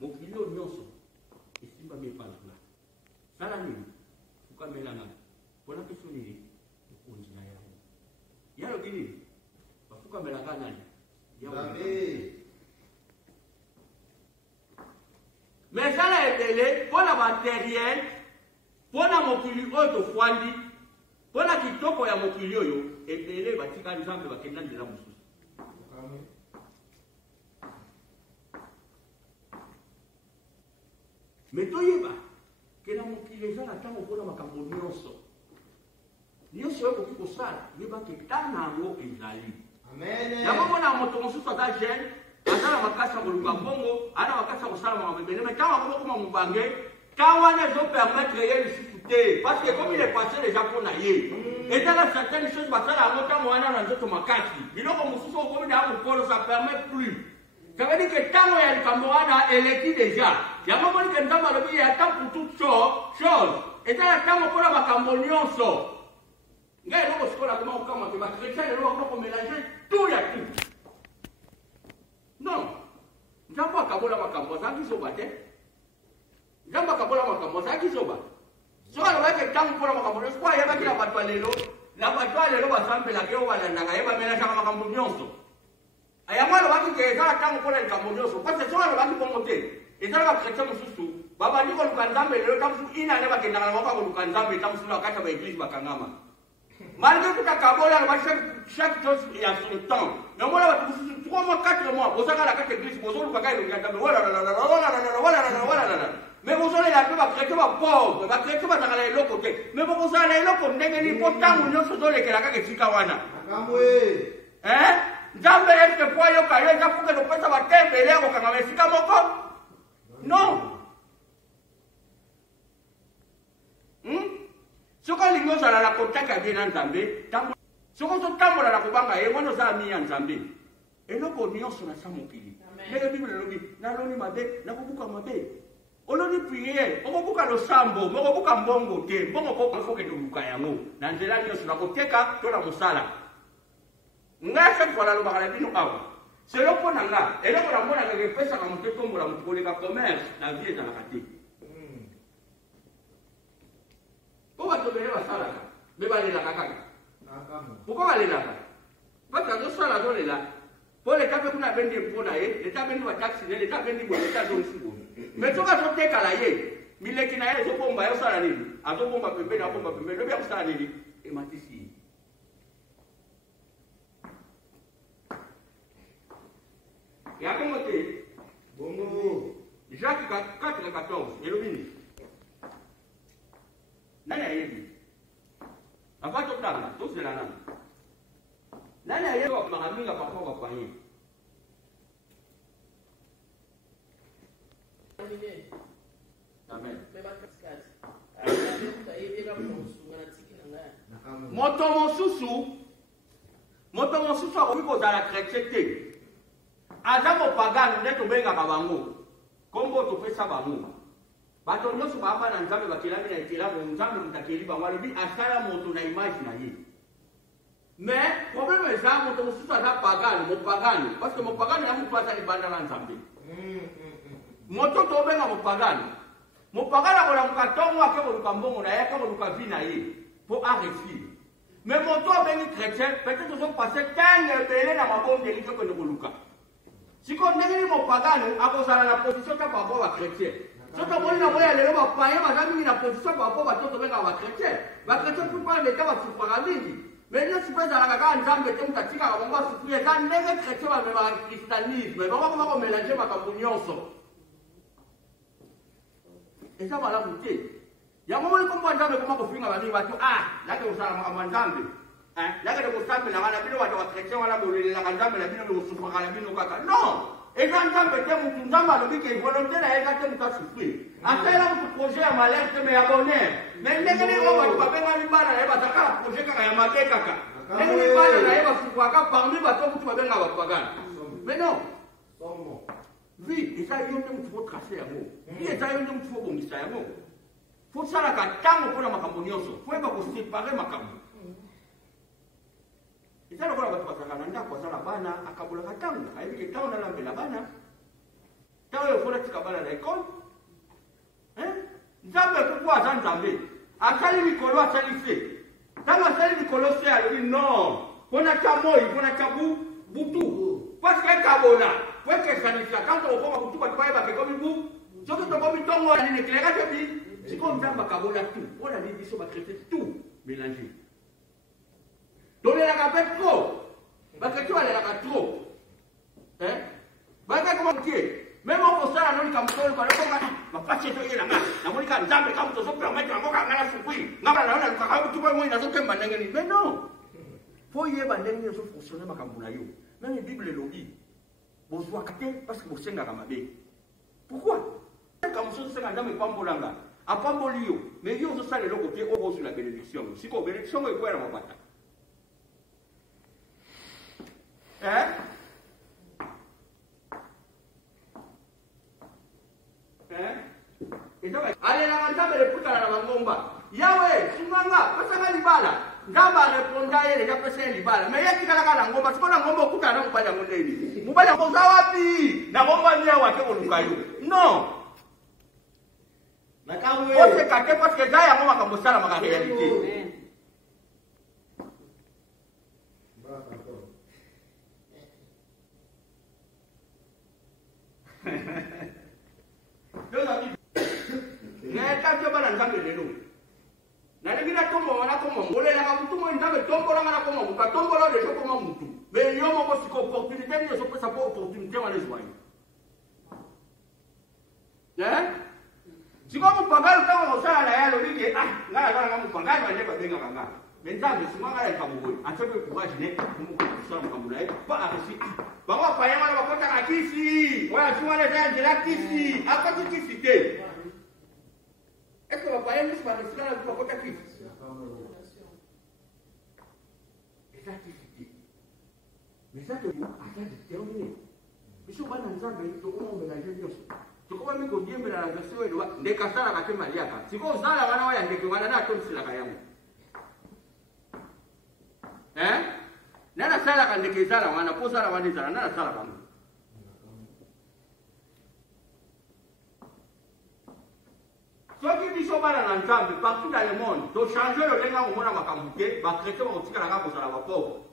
mokili oyo nyonso esimbami epai na nga sala nini fukamela nga mpona peso nini mokonzi na yango yalobi nini bafukamelaka nani mais ezala ebele mpona materiel mpona mokili oyo tofwandi mpona kitoko ya mokili oyo ebele batika nzambe bakenda nzela mosusu me toyeba ke na mokili eza na ntango mpona makambo nyonso oyo ekoki kosala yeba ke ntango na yango ezali yango mona moto mosusu aza jeune aza na makasi ya koluka mbongo aza na makasi ya kosala makambo ebele me ntango akokokoma mobange ntango wana ezopermetre ye lisusu te parce que comme il est passé déjà mpona ye ezala certaines choses basala yango ntango wana na nzoto makasi biloko mosusu okomi na ya mokolo ça permet plus. Ça veut dire que tant qu'il y a le Cameroun, elle est déjà. Il y a un moment que nous avons dit qu'il y a tant pour toutes choses. Et ça, tant qu'on a un Cameroun, so. Il y a un autre scola comment on commence. Les chrétiens, ils vont mélanger tout y a tout. Non. Nous avons un Cameroun, ça qui se bat. Nous avons un Cameroun, ça qui se bat. So, alors que tant qu'on a un Cameroun, c'est quoi? Il y a qui la bataille l'élo. La bataille l'élo va s'en faire la guerre, va mélanger un Cameroun, so. Ayama lo baki ke ezala tango mpona likambo nyonso parce que soki alobaki bongo te ezala bakretien mosusu babandi koluka nzambe lelo ta mosusu ina nde bakendaka na moko koluka nzambe ta mosusu na kati ya baeglise bakangama malgré tout akabola alobaki chaque chose ya son temps namona bato mosusu 3 mois 4 mois bozaka na kati ya eglise bozoluka kaka elongi ya nzambe mais bozolela mpe bakretien bapauvre bakretien bazaka na eloko te mais bokozala na eloko ndenge nini mpo ntango nyonso ozolekela kaka esika wana nzambe eske po ayoka yo eza fuke topesa batembele ya kokangama esika moko non soki olingi ozala na kontakte ya bie na nzambe soki ozotambola na kobanga ye wana oza ami ya nzambe eloko nyonso na sa mokili ndenge bibele elobi naloni mabe nakobuka mabe oloni priere okobuka losambo mokobuka mbongo te mbongo kokokende oluka yango na nzela nyonso na koteka to na mosala nga chaque fois nalobaka na bino awa selo mpo na nga eloko namonaka epesaka moto etombola moto koleka commerce na vie ezalaka te mpo bato bele basalaka mpe balelaka kaka pourkoi balelaka pasi azosala azolela mpo leta mpe kuna abendi mpo na ye leta abendi bataxi ne leta abendi boye leta azongisi boye me soki azotekala ye mileki na ye ezobomba ye osala nini azobomba pembeni abomba pembeni lobi akosala nini ematisi ye ya bongo te bongo Jacques 4:14 elobi nini nani ayebi afa totanga tosela nani nani ayebi bakomaka mingi parfois bapanye amen moto mosusu akoki kozala chrétien te aza mopagano nde tobengaka bango kombo topesa bango bato nyonso baamba na nzambe bakelami na ekelamo nzambe moto akeli bango alobi asala moto na image na ye mais problème eza moto mosusu aza pagano mopagano parce que mopagano ya moto aza libanda na nzambe moto tobenga mopagano akolamuka ntongo ake koluka mbongo na ye ake koluka vi na ye mpo aresire mais moto abengi chrétien peut-être ozopase ntango ebele na mabongeli tokende koluka siko ndenge nini mopagano akozala na position ta par rapport bachrétien soki omoni na boya lelo bapayen baza mingi na position par rapport bato tobengaka bachrétien bachrétien plupart leta basufraka mingi mais nyonso mpe ezalaka kaka nzambe te moto atikaka bango basufri eza ndenge chrétien bamemaka christianisme bango koma komelange makambo nyonso eza malamu te yango moni kombo nzambe koma kofinga bamingi bato yake kosala makambo ya nzambe yake kosambelaka na bino bato bachrétien wana bolelelaka nzambe na bino bosufraka na bino kaka non eza nzambe te mutu nzambe alobi ke volonté na ye eza te mutu asufrir asalela mutu projet ya malere te me ya bonheur me ndenge nini oyo bato babengami bana na ye bazaka na projet kaka ya mabe kaka ndenge nini bana na ye basufraka parmi bato mutu babengaka bapagana mais non vi eza yo nde mutu fotrace yango vi eza yo nde mutu fobongisa yango fosalaka ntango mpona makambo nyonso foyeba kosepare makambo eza lokola bato bazalaka na ndako aza na bana akabolaka ntango ayebi ke ntango nalambela bana ntango oyo fona tika bana na école. Nzambe pourquoi aza Nzambe? Asali mikolo asali se. Ntango asali mikolo se alobi non. Pona tia moi, pona tia butu. Parce que kabona, po ekesanisa quand okoma butu bato bayeba ke komi bu. Soki tokomi ntongo nini éclairage ebi. Sikoyo Nzambe akabona tout. Mpona nini biso bakrétien tout mélangé. Tolelaka mpe trop. Bakrétien balelaka trop. Baka comment que même au constat non comme ça par exemple ma passe to yela nga na monika Nzambe comme to so permettre ngo ka ngala sukui ngaba na na ka tu ba mo ina so kemba ndenge mais non faut yeba ndenge so fonctionner makambo na yo même la Bible lobi bozwa kate parce que bosenga ka mabe pourquoi comme so senga Nzambe pambolanga apamboli yo mais yo so sale loko te o sur la bénédiction siko bénédiction e kwela mapata allez la Nzambe le putana na mangomba yawe sunganga pasanga libala Nzambe reponda yele ya pesa libala mais yaki kala kala ngomba sikona ngomba ukutana mubaya ngondeni mubaya ngoza wapi na ngomba nya wake olukayo non nakawe ote kake parce que zaya ngoma kambosala maka réalité Nzambe lelo na lingina tomo wana komo ngolela ka mutu mo Nzambe tombola ngana komo mutu tombola de soko komo mutu mais yo mo ko siko opportunité ni so ko sa opportunité wana joye siko mo pagal ka mo sala na yalo bige ngala ngala mo pagal ba leba benga kanga mais Nzambe sima ngala ka mo a tebe courage ne mo ko sala mo kamula ba arisi ba wa pa yama ba kota ka kisi wa sima le za la kisi akati kisi te. Est-ce que va pas y aller sur la restaurant pour côté qui? Exactivité. Mais ça te dit, attends, terminé. Mais si on va dans Nzambe, tu comment mélanger bien ça? Tu comment me conviens mais la version est droit. Des casara ka kema liaka. Si ko zala wana wa yandeke wana na tom sila kayangu. Nana sala ka ndeke zala wana po sala wana zala nana sala kamu. Soki biso bana na Nzambe partout dans le monde, to changer le lenga omona makambuke, ba chrétien ba otikala ka kozala ba pauvre.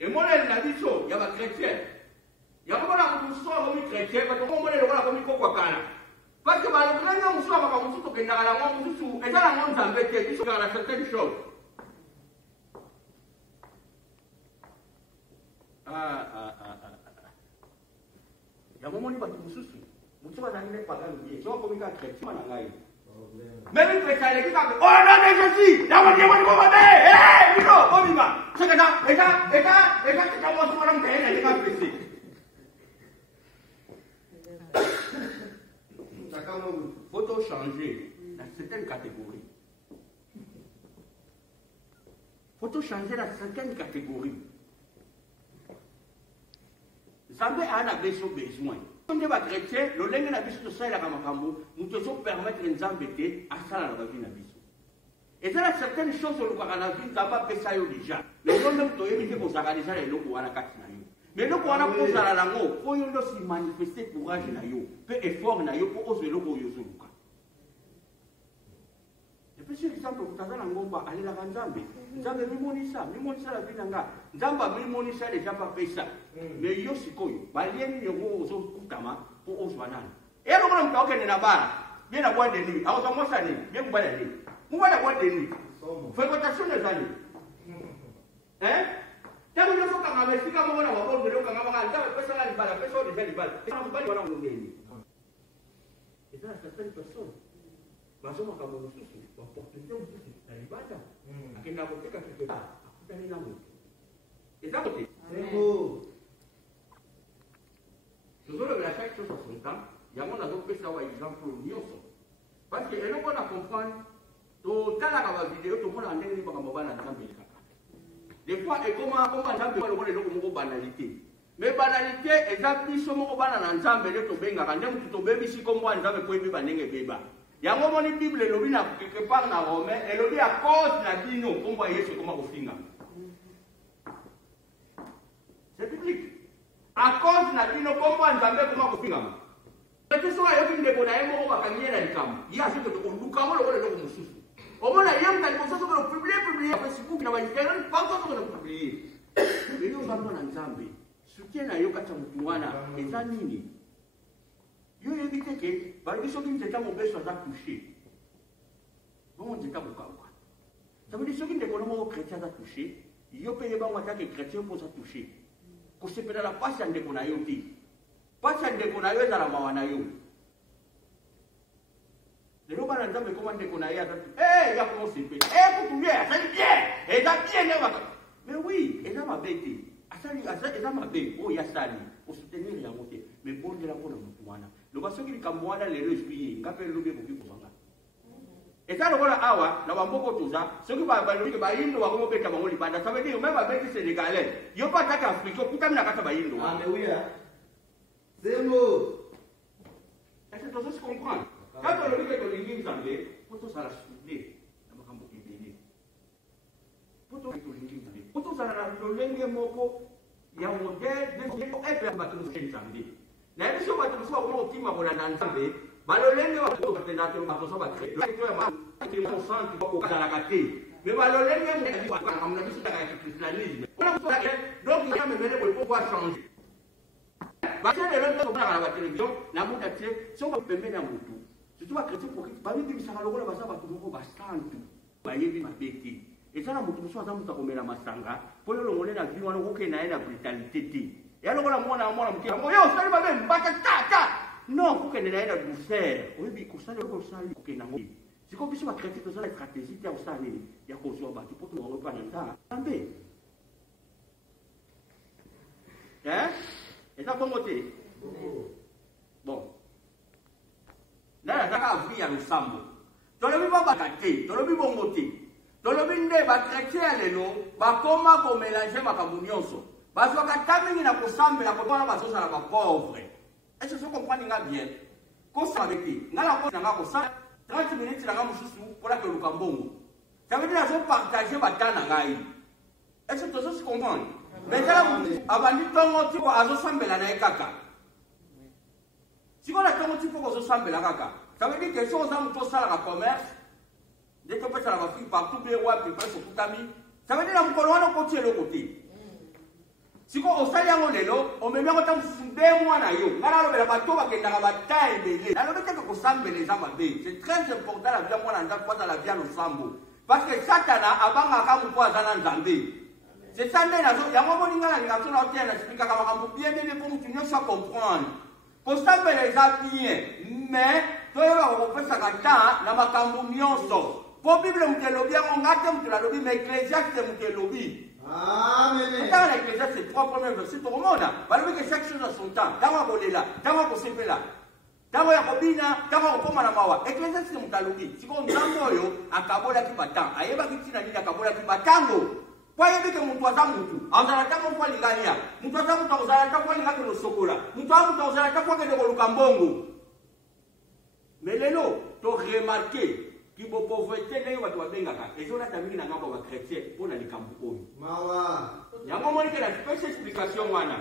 Et moi na biso ya ba chrétien. Ya mona muso ko mi chrétien ba to mona le wala ko mi kokwa kala. Parce que ba le lenga muso ba ka muso to kenda kala mo muso ezala mo Nzambe te biso kala certaines choses. Ya momoni batu mususu mutu bazali ne pagano bien so ko mika chrétien na ngai même prétale ki ka oh non mais Jésus na woni woni ko babe mino o mima seka eka ka mo so ram tene ne ka pesi saka mo photo changer dans certaines catégories photo changer dans certaines catégories. Nzambe ana besoin. On est pas chrétien, le lengue na biso ça la kamakambo, nous devons permettre Nzambe te asala na vie na biso. Et ça certaines choses sur le na vie Nzamba pesa yo déjà. Mais non même to yebite ko saka déjà le loko wana kati na yo. Mais loko wana ko sala la ngo, ko yo ndo si manifester courage na yo, pe effort na yo pour oser loko yo zuluka. Et puis c'est exemple kutazana ngomba alela ka Nzambe. Nzambe mimonisa la vie nanga. Nzamba mimonisa déjà pas pesa. Mais yo sikoyo balieni nyongo ozo kutama po ozwana. Et alors on m'a okene na bara. Bien na boîte de nuit. Alors comment ça ni? Bien ku bala ni. Mu bala boîte de nuit. Fréquentation des années. Tangu yo soka ngabesika mo na wabo ngelo kanga manga nzaba pesa la libala, pesa o déjà libala. Tangu bali wana ngondeni. Et ça certaines personnes basoma kama mususu opportunité mususu na libala. Akenda koteka quelque part. Akutani na moto. Et ça côté. C'est beau. Nous avons la chaque chose à son temps. Il y a mon avis que ça va exemple nyonso. Parce que elle on a comprendre to tala ka vidéo to mona ndenge ba kamba bana Nzambe kaka. Des fois et comment Nzambe ba lokole loko moko banalité. Mais banalité ezali biso moko bana na Nzambe le to benga ka ndenge to bebisi kombo Nzambe po ebe bandenge beba. Yango moni Bible lobi na quelque part na Romain et lobi à cause na bino kombo Yesu koma kofinga. C'est biblique. bino kombo nzambe kuma kopingama ate soka yoki ndeko na ye moko bakangela likambo ye asoke lukambo lokola eloko mosusu omona ye mutali mosusu okolo publie facebook na bainternet panko sokona publie eyo ozalonga na nzambe soutien na yo kati ya motu wana eza nini yo yebi teke balobi soki nzeta mobeso aza touché bongo nzeta kokauka sabodi soki ndeko no moko chrétien aza touché yo mpe yebango atake chrétien mpo oza touché kosepela pasi ya ndeko na yo te pasi ya ndeko na yo ezala mawa na yo lelo bana nzambe ekoma ndeko na ye aza ya kosepela kutu ye asali bien eza bien ne baka mais oui eza mabe te asali eza mabe oyo asali osoutenir yango te mais bondela mpona motu wana loba soki likambo wana lelo esprit ye nga mpe lelobi ekoki kozanga eza lokola awa na bamboko toza soki balobi bayindo bango mobeta bango libanda ça veut dire même babeti sénégalais yo mpe atake africain okutami na kati ya bayindo est-ce que tozosi comprendre quand tolobi ke tolingi nzambe mpo tozala soude na makambo ebele mpo tolingi nzambe mpo tozala na lolenge moko ya modele epe bato mosusu nzambe nayebi so bato mosusu bakoma kotima kolanda nzambe balolenge bakosa bakreozalaka te me balolenge na biso taka ya christianisme donc yamemele boye po kwa changer batie lelo tokonaka na batelevizio na muda tie soko pembeni ya motu surtout bakretien pokiti babibibisaka lokola baza bato moko basantu bayebi mabe te eza na motu mosusu aza moto akomela masanga mpo yo longole na vi wana okokende na ye na brutalité te ya lokola mwana moke yango yo osali babe mbata tata non kokende na ye na douceur oyebi kosala eloko osali kokende yango siko biso bakretien tozala stratégie te ya kosala nini ya kozwa bato mpo tobango epa na nzambe nzambe eza bongo te bon nazaka avri ya losambo tolobi babaka te tolobi bongo te tolobi nde bakretien ya lelo bakoma komelange makambo nyonso bazwaka ta mingi na kosambela kotwana bazozala bapauvre est-ce que comprendre nga bien kosala te nga na kosala 30 minutes na nga mosusu mpona koluka mbongo ça veut dire azopartage bata na ngai est-ce que tozosi comprendre mais tala motu abandi ntongo ti po azosambela na ye kaka sikoyo na ntongo ti po kozosambela kaka ça veut dire que so oza motu osalaka commerce nde topesala bafille partout be wapi prese okutami ça veut dire na mokolo wana okoti eloko te sikoyo osali yango lelo omemi yango ta mosusu 2 mois na yo ngai nalobela bato bakendaka bata ebele nalobi teke kosambela eza mabe c'est très important la vie ya mwana nzambe po azala vie ya losambo parce que satana abangaka motu aza na nzambe c'est ça nde yango moninga na linga so na otia na expliquaka makambo bien mpo motu nyonso acomprendre kosambela eza bien mais toyebaka kopesaka temps na makambo nyonso mpo bible moto elobi yango nga te moto nalobi mais ecclésiaste moto elobi otanga na ecclésiaste c'est 3 premiers versets tokomona balobi ke chaque chose à son temps ntango ya kolela ntango ya kosepela ntango ya kobina ntango ya kokóma na mawa ecclésiaste moto alobi sikoyo nzambe oyo akabolaki batango ayebaki ntina nini akabolaki batango po ayebi ke moto aza motu azala ntango mpo alingani ya moto aza moto akozala ntango alingaki losokola moto aza moto akozala ntango akende koluka mbongo mais lelo toremarke kibopauvreté ndenge bato babengaka ezolata mingi na ngambo ya bakretien mpo na likambo oyo yango moni ke na pesa explication wana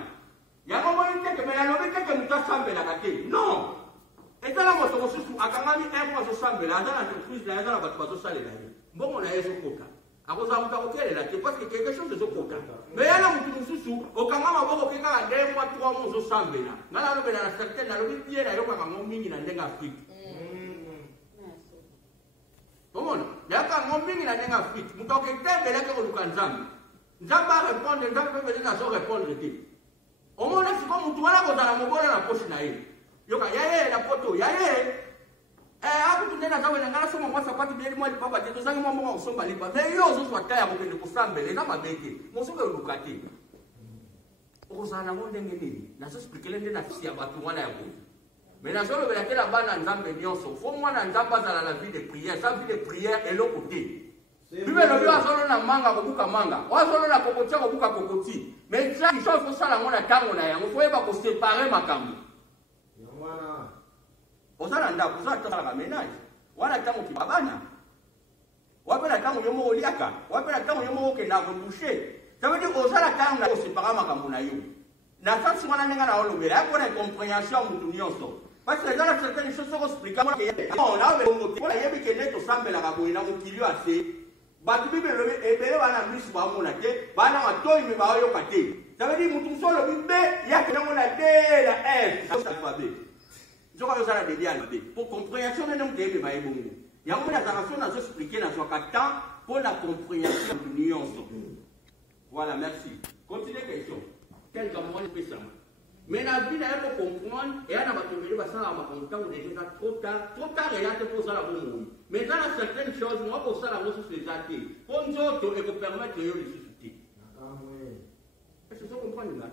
yango moni teke me yalobi teke moto asambelaka te non ezala moto mosusu akangami mpo azosambela aza na entreprise na ye aza na bato bazosalela ye mbongo na ye ezokota akozala moto akokelela te parce que quelque chose ezokota me yana motu mosusu okanga maboko ke kaka 2 mois 3 mois ozosambela nga nalobela na certain nalobi bie nayokaka ngo mingi na ndenge afrique omona nayokaka ngo mingi na ndenge afrique moto oketembeleke koluka nzambe nzambe arépondre nzambe mpe pete nazorépondre te omona siko motu wana kozala mobola na poche na ye yoka yaye na poto yaye akutu nde naza wena nga nasomba mwa sapati biyeli mwa lipapa te tozangi mwa moko kosomba lipa me yo ozozwa ta ya kokende kosambela eza mabe te mosuku eluka te okozala nango ndenge nini nazosplikele nde na fisi ya bato wana ya boye me nazolobela te na bana nzambe nyonso fo mwana nzambe azala na vie de prière sa vie de prière eloko te bible elobi azolona manga kobuka manga azolona kokoti kobuka kokoti me tradition efosala yango na ntango na yango foyeba kosepare makambo ozala ndako ozala tosalaka ménage wana ntango kiba bana wapela ntango yo moko oliaka wapela ntango yo moko okenda kodushe ça veut dire ozala ntango na osepara makambo na yo na sasi wana ndenge na olobela ya mpona incompréhension ya mutu nyonso parce que eza na certaine chose soko explika mpona yebi kende tosambelaka boye na mokili oyo ase bato bibelobi ebele bana misu bamona te bana matoi me baoyoka te ça veut dire mutu mosu olobi be yakendango na d na f alphabet nzoka yozala dede alphabet pour compréhension nene mutu eyebema ye bongo yango mpe nazalaka so nazoexplike nazwaka temps mpo na compréhension ya mutu nyonso. Voilà, merci. Continuez question. Quel moment est ça? Mais la vie n'a pas comprendre et elle n'a pas trouvé ça à ma contact déjà trop tard et là pour ça la bonne. Mais dans certaines choses, moi pour ça la bonne sur les athées. Pour nous autres et pour permettre de ressusciter. Est-ce que vous comprenez là?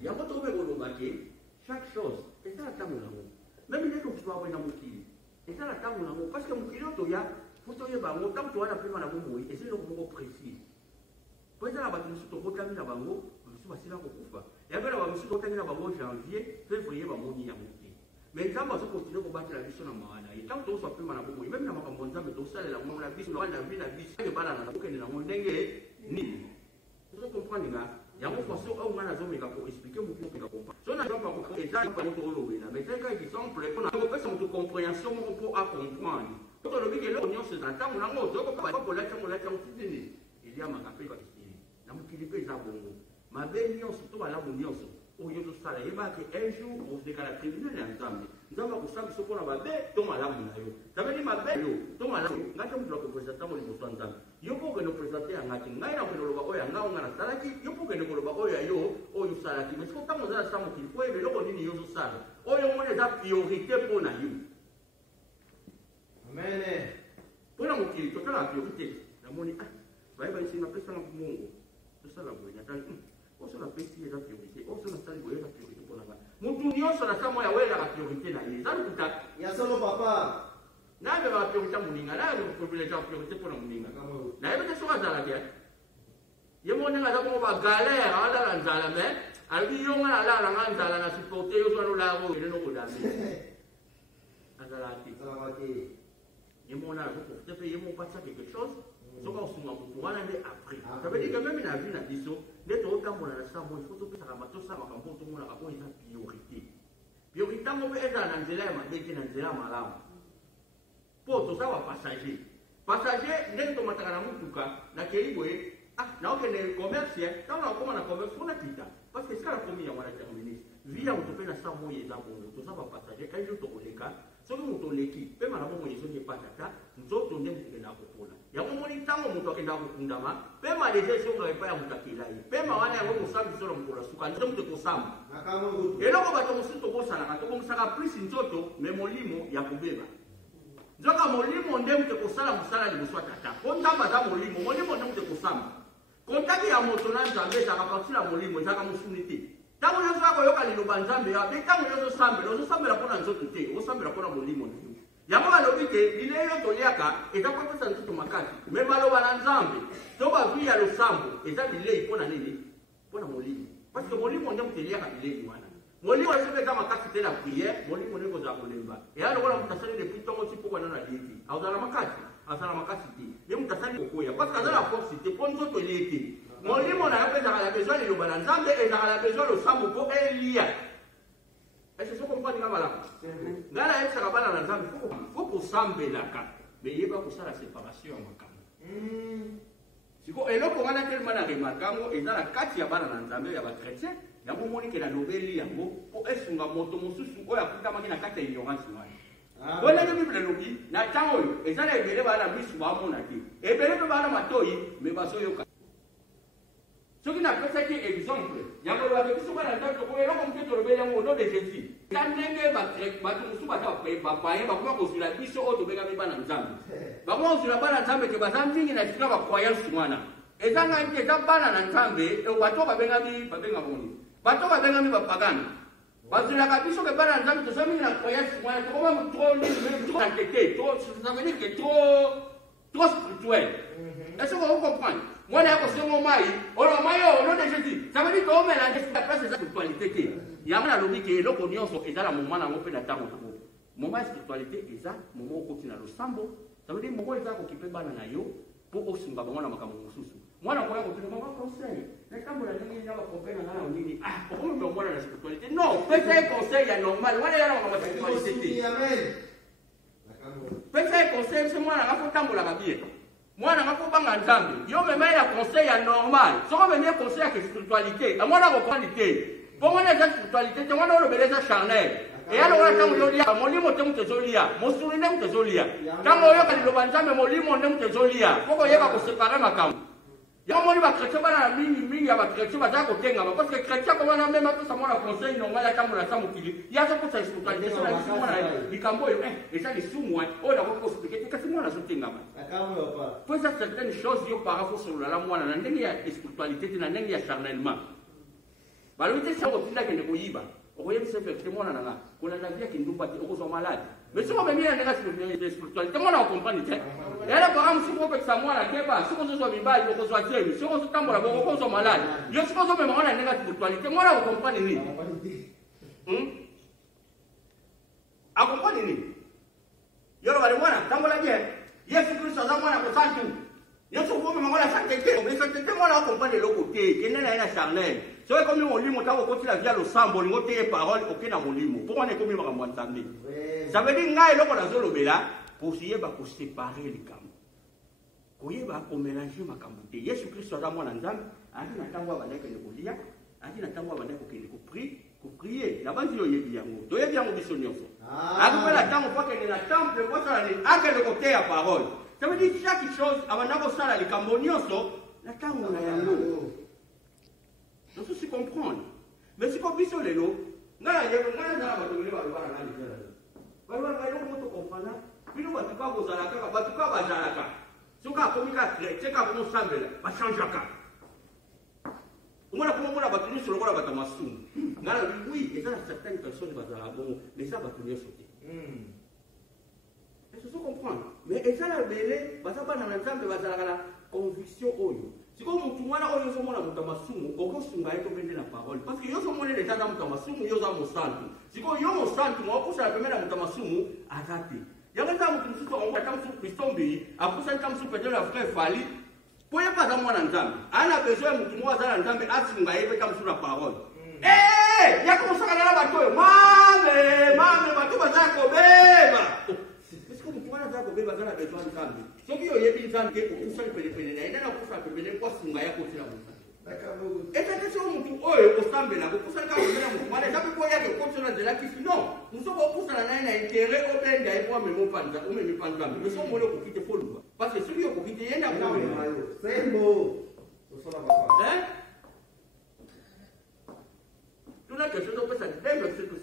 Il y a pas trouvé au baquet chaque chose. Et ça la table là. Même les autres soient dans mon kili. Et ça la table là parce que mon kili to ya faut to ya ba mon temps to la plus la bonne et c'est le mot précis. Pour ça la bateau sur to kotami na bango. Basila kokufa yabela bamusu totangira bango janvier février bamoni ya moki mais nzambe azokontinue kobatela biso na mawana ye ntango tozwa pema na bomoi meme na makambo nzambe tosalela ngo na biso na vi na biso ebala na kokende nango ndenge nini tozokomprendre nga yango façon oyo nga nazomeka koexplike motu opeka kompa so na jompa eza moto olobela mais eza kaka exemple mpona kopesa moto compréhension moko mpo acomprendre tolobi ke eloko nyonso eza ntango nango tokokolatiango titini eliamaka mpe bakistini na mokili mpe eza bongo mabe nyonso to malamu nyonso oyo tosala yebake un jour osekala tribunal ya nzambe nzambe akosala biso mpona mabe to malamu na yo zabeli mabe yo to malamu ngati moto akopresente mo liboso ya nzambe yo mpo okende opresente ya ngati ngai nakokende koloba oyo ya ngai onga nasalaki yo mpo okende koloba oyo ya yo oyo osalaki mais siko ntango ozala sa mokili po yeba eloko nini yo ozosala oyo mona eza priorité mpo na yo mpo na mokili totalaka priorité namoni bayeba esi napesanga mongo tosala boye natali oso na pesi eza priorité oso na sali boye eza priorité mpona nga mutu nyonso na sa moya welaka priorité na ye eza lokuta ya solo papa nayebaka priorité moninga nayebekoprivilege priorité mpona moninga nayebi te soki azalaki ye mo ndenge aza bongo bagalere alala nzala mais alobi yo nga nalalanga nzala na supporte yo swana olako ene nokodame azalaki ye mo na azoprofite mpe ye mo opatisa quelque chose soka osunga motu wana nde après ça veut dire que même na vie na biso nde tootambola na samo il faut topesaka matosala makambo tomonaka mpo eza priorité yango mpe ezala na nzela ya mabe te na nzela ya malamu mpo toza bapassager ndenge tomataka na motuka nakei boye naokende commerce ntango nakokoma na commerce mpona kita parce que esika nakomi yango na terminus vi ya moto mpe na sa moyi eza bongo toza bapassager kai jo tokoleka soki moto oleki mpe malamu moyi soki epatata nzoto nde moto ekendaka kopola yango moni ntango moto akendaka kokundama mpe madeja esongaka epai ya moto akelai pema wana yango kosamba biso na mokolo ya suka nde moto ekosamba eloko bato mosusu tokosalaka tobongisaka plus nzoto me molimo ya kobeba nzoka molimo nde moto ekosala mosala liboso ya tata po nzambe aza molimo nde moto ekosamba kontaki ya moto na nzambe ezalaka partir ya molimo ezalaka mosuni te ntango nyonso akoyoka liloba nzambe yabe ntango nyonso ozosambela mpona nzoto te osambela mpona molimo na yo yango balobi te bile yo toliaka eza kopesa nzoto makasi me baloba na nzambe to bazwi ya losambo eza bilei mpona nini mpona molimo parce que molimo nde moto eliaka bilei wana molimo soki eza makasi te na priere molimo nde kozala kolemba eya lokola moto asali depuis ntongo ti pokwana na lie te azala makasi te ye moto asali kokoya parce que aza na force te mpo nzoto elie te molimo na yo mpe ezalaka na besoin liloba na nzambe ezalaka na besoin losambo mpo elia ese soko mpwaninga malamu ngai nayebisaka bana na nzambe fo kosambelaka me yeba kosala séparation ya makambo siko eloko wana telema na remarke yango eza na kati ya bana na nzambe ya bachrétien yango monike nalobeli yango mpo esunga moto mosusu oyo akutamaki na kati ya ignorance wana po ndenge bible elobi na ntango oyo eza na ebele bana misu baomona te ebele mpe bana matoi me bazoyoka soki napesaki exemple yango lobaki biso bana nzambe toko eloko moke tolobeli yango ono de jésus eza ndenge bato mosusu baza bapaye bakoma kozwila biso oyo tobengami bana nzambe bakoma kozwila bana nzambe te baza mingi na esika bacroyance wana eza ngai te eza bana na nzambe bato bato babengami bapagana bazwilaka biso ke bana na nzambe toza mingi na croyance wana tokoma trop entete ça veut dire que trop spirituel est-ce que vous comprenez mwana yako songo mai olo mai o no de jésus ça veut dire que on mélange la place de spiritualité te yango nalobi ke eloko nyonso eza na moment nango mpe na ntango nango moment ya spiritualité eza moment okoti na losambo ça veut dire moko eza kokipe bana na yo mpo osunga bango na makambo mosusu Mwana kwa yako tu mama conseil. Na kama ndani ni ndio kompena ngana nini? Ah, kwa nini mwana na spiritualité? Non, pesa conseil ya normal. Wale yana kwa spiritualité. Amen. Pesa conseil c'est mwana ngafo tambola kabie. Mwana ngafo banga nzambe. Yo mema ya conseil ya normal. Soko venir conseil ya spiritualité. A mwana ko qualité. Pour moi la spiritualité, c'est mwana lo beleza charnel. Et alors on attend aujourd'hui molimo te mutezolia. Mosuri ne mutezolia. Kama yo kali lo banzambe molimo ne mutezolia. Poko yeba ko séparer makambo. Ya moni ba chrétien bana mingi ya ba chrétien ba za ko tenga parce que chrétien ko wana même tout ça mona conseil normal ya tambo la samu kili. Ya zo ko sa spiritualité ça la mona likambo yo et ça les sous-moi. Oh la ko expliquer que c'est mona zo tenga ba. Akambo yo pa. Pour ça certaines choses yo par rapport sur la mona na ndenge ya spiritualité na ndenge ya charnellement. Ba lo tese ko tinda kende ko yiba. O yemi se fait mona na ko la vie ki ndumba ti ko so malade. Mais si on me met dans la spiritualité, comment on comprend ça? Et là, par exemple, si on peut que ça moi la keba, si on se soit mibali, on soit tiède, si on se tambola, on soit malade. Je suis pas me dans la spiritualité, moi là, on comprend ni. A comprendre ni. Yo le vale mwana, tambola bien. Yesu Kristo za mwana ko santu. Yesu ko me la sainteté, mais sainteté moi là on comprend de l'autre côté, que nena ina charnel. C'est comme on lit mon temps au la via le sambo, on tes paroles, OK na molimo. Pour on est comme makambo nzambe. Ça veut dire ngai loko na zolobela pour yeba ko séparer les camps. Ko yeba ko mélanger makambo te. Yesu Kristo za mwana nzambe, ati na tango ba ndeke ko lia, ati na tango ba ndeke ko prier. La bande yo yebi yango. To yebi yango biso nyonso. Aki pe la tango pa ke na temple ko ça ni ake le côté à parole. Ça veut dire chaque chose avant ko sala les cambo nyonso, la tango na yango. Donc si comprendre. Mais si qu'on biso lelo, ngala yebo ngala na ba to le ba ba na ni zela. Ba ba ba yo moto comprendre. Bino ba tuka ko zala ka ba tuka ba zala ka. Suka ko mi ka cheka ko sambela, ba chanja ka. Umona ko mona ba tuni solo ko ba tamasu. Ngala oui, et ça certaines personnes ba zala bon, mais ça ba tuni sauter. Est-ce que vous comprenez? Mais et ça la belé, ba ça ba na nzambe ba zala la conviction oyo. Si comme tu mwana oyo zo mona mutamasumu, okosunga eto bende na parole. Parce que yo zo mona les gens mutamasumu, yo za mosantu. Si comme yo mosantu, mo okusa la pemela mutamasumu, azate. Ya ngata mutu msuto on tam su Kristombi, akusa tam su pedela frère Fali. Poye pas za mwana nzambe. Ana besoin mutu mwa za nzambe asunga ebe tam su la parole. Ya komusaka na bato. Mame, bato baza ko beba. Est-ce que mutu mwana za ko beba za na besoin nzambe? Soki yo yebi nzambe ko kusali pele na ina na kusala pele kwa sunga ya ko tira mutu. Eta kesi mutu oyo osambela ko kusala ka kusala mutu mwana japo ko yake ko tira de la kisi non. Muso ko kusala na ina intérêt o benda e kwa memo panza o memi panza. Mais so mole ko kite folu. Parce que celui ko kite yenda ko mayo. C'est beau. So la papa. Tu n'as que je dois pas ça même ce que